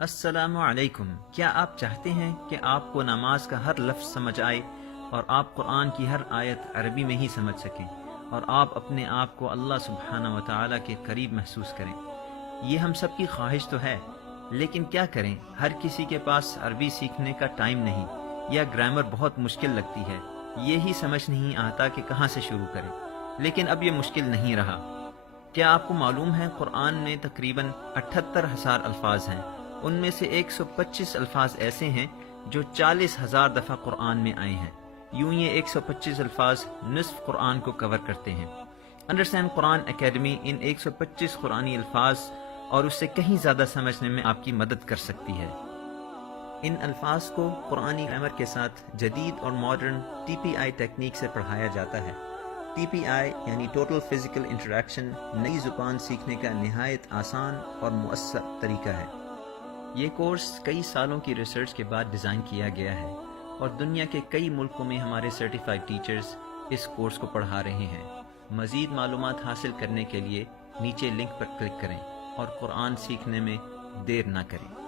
السلام علیکم۔ کیا آپ چاہتے ہیں کہ آپ کو نماز کا ہر لفظ سمجھ آئے اور آپ قرآن کی ہر آیت عربی میں ہی سمجھ سکیں اور آپ اپنے آپ کو اللہ سبحانہ و تعالیٰ کے قریب محسوس کریں؟ یہ ہم سب کی خواہش تو ہے، لیکن کیا کریں، ہر کسی کے پاس عربی سیکھنے کا ٹائم نہیں، یا گرامر بہت مشکل لگتی ہے، یہی سمجھ نہیں آتا کہ کہاں سے شروع کریں۔ لیکن اب یہ مشکل نہیں رہا۔ کیا آپ کو معلوم ہے قرآن میں تقریباً 78,000 الفاظ ہیں؟ ان میں سے 125 الفاظ ایسے ہیں جو 40,000 دفعہ قرآن میں آئے ہیں۔ یوں یہ 125 الفاظ نصف قرآن کو کور کرتے ہیں۔ انڈرسٹینڈ قرآن اکیڈمی ان 125 قرآنی الفاظ اور اس سے کہیں زیادہ سمجھنے میں آپ کی مدد کر سکتی ہے۔ ان الفاظ کو قرآنی گرامر کے ساتھ جدید اور ماڈرن TPI ٹیکنیک سے پڑھایا جاتا ہے۔ TPI یعنی ٹوٹل فزیکل انٹریکشن نئی زبان سیکھنے کا نہایت آسان اور مؤثر طریقہ ہے۔ یہ کورس کئی سالوں کی ریسرچ کے بعد ڈیزائن کیا گیا ہے اور دنیا کے کئی ملکوں میں ہمارے سرٹیفائیڈ ٹیچرز اس کورس کو پڑھا رہے ہیں۔ مزید معلومات حاصل کرنے کے لیے نیچے لنک پر کلک کریں اور قرآن سیکھنے میں دیر نہ کریں۔